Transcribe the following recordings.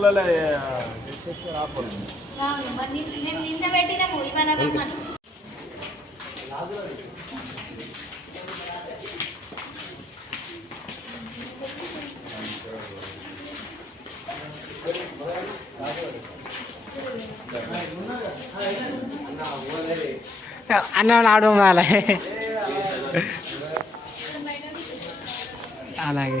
గ్రూప్లలో డిస్కస్ రాకూడదు అవును మరి ని- మేము నిన్న పెట్టినాము ఇవాళ రమ్మని అన్నం ఆడడం వాళ్ళే అలాగే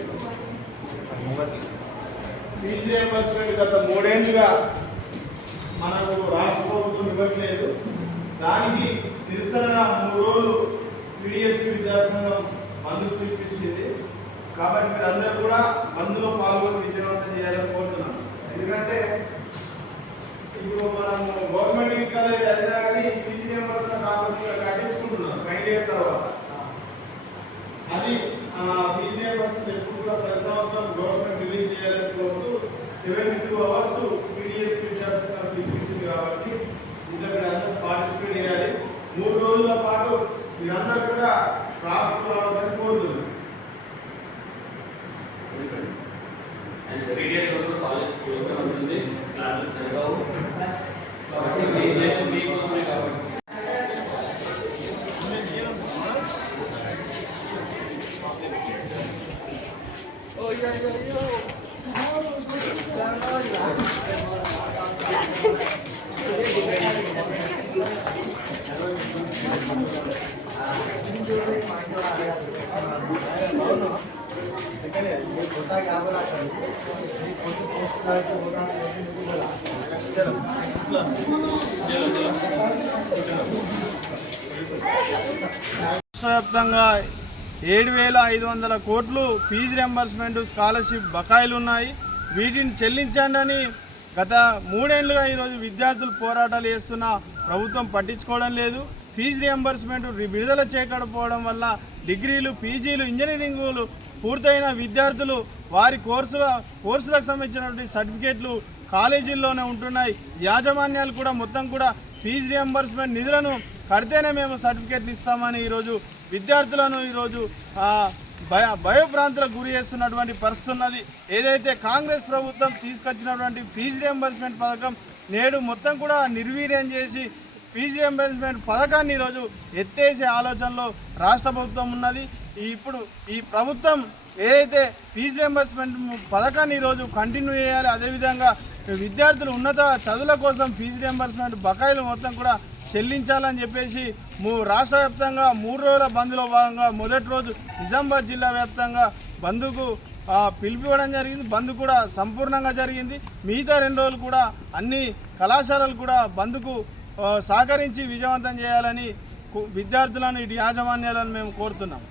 ఫీజు రియంబర్స్మెంట్ గత మూడేళ్ళుగా మనకు రాష్ట్ర ప్రభుత్వం ఇవ్వట్లేదు. దానికి నిరసనగా మూడు రోజులు పీడిఎస్సీ విద్యాసంఘం బంధు పిలిపించింది. కాబట్టి మీరందరూ అందరూ కూడా మందులో పాల్గొని విజయవంతం చేయాలని కోరుతున్నాం. ఎందుకంటే ఇప్పుడు మనం గవర్నమెంట్ కాలేజ్ అయినా కానీ ఫీజు రియంబర్స్మెంట్ కాబట్టి కట్టించుకుంటున్నాం ఫైవ్ ఇయర్ తర్వాత. అది ఆ, ఫీజు రియంబర్స్మెంట్ ఎప్పుడు కూడా ప్రతి సంవత్సరం గవర్నమెంట్ రిలీజ్ చేయాలని కోరుతూ సెవెంటీ టూ అవర్స్ పీడిఎస్ విద్యార్థులను పిలిపించింది కాబట్టి ఇందులో మీరు అందరూ పార్టిసిపేట్ చేయాలి మూడు రోజుల పాటు మీరందరూ కూడా క్లాస్ రావాలని కోరుతున్నాను పీడిఎస్ వరకు కాలేజ్ క్లోజ్గా రాష్ట్రవ్యాప్తంగా ఏడు వేల ఐదు వందల కోట్లు ఫీజు రెంబర్స్మెంట్ స్కాలర్షిప్ బకాయిలు ఉన్నాయి. వీటిని చెల్లించండి అని గత మూడేళ్ళుగా ఈరోజు విద్యార్థులు పోరాటాలు చేస్తున్న ప్రభుత్వం పట్టించుకోవడం లేదు. ఫీజు రియంబర్స్మెంట్ విడుదల చేయకపోవడం వల్ల డిగ్రీలు పీజీలు ఇంజనీరింగ్లు పూర్తయిన విద్యార్థులు వారి కోర్సుల కోర్సులకు సంబంధించినటువంటి సర్టిఫికేట్లు కాలేజీల్లోనే ఉంటున్నాయి. యాజమాన్యాలు కూడా మొత్తం కూడా ఫీజు రియంబర్స్మెంట్ నిధులను కడితేనే మేము సర్టిఫికేట్లు ఇస్తామని ఈరోజు విద్యార్థులను ఈరోజు భయ భయభ్రాంతులకు గురి చేస్తున్నటువంటి పరిస్థితి ఉన్నది. ఏదైతే కాంగ్రెస్ ప్రభుత్వం తీసుకొచ్చినటువంటి ఫీజు రియంబర్స్మెంట్ పథకం నేడు మొత్తం కూడా నిర్వీర్యం చేసి ఫీజు రియంబర్స్మెంట్ పథకాన్ని ఈరోజు ఎత్తేసే ఆలోచనలో రాష్ట్ర ప్రభుత్వం ఉన్నది. ఇప్పుడు ఈ ప్రభుత్వం ఏదైతే ఫీజు రియంబర్స్మెంట్ పథకాన్ని ఈరోజు కంటిన్యూ చేయాలి అదేవిధంగా విద్యార్థులు ఉన్నత చదువుల కోసం ఫీజు రియంబర్స్మెంట్ బకాయిలు మొత్తం కూడా చెల్లించాలని చెప్పేసి మూ రాష్ట్ర వ్యాప్తంగా మూడు రోజుల బంద్లో భాగంగా మొదటి రోజు నిజామాబాద్ జిల్లా వ్యాప్తంగా బంద్కు పిలిపివ్వడం జరిగింది. బంద్ కూడా సంపూర్ణంగా జరిగింది. మిగతా రెండు రోజులు కూడా అన్ని కళాశాలలు కూడా బంద్కు సహకరించి విజయవంతం చేయాలని కు- విద్యార్థులను ఇటు యాజమాన్యాలను మేము కోరుతున్నాం.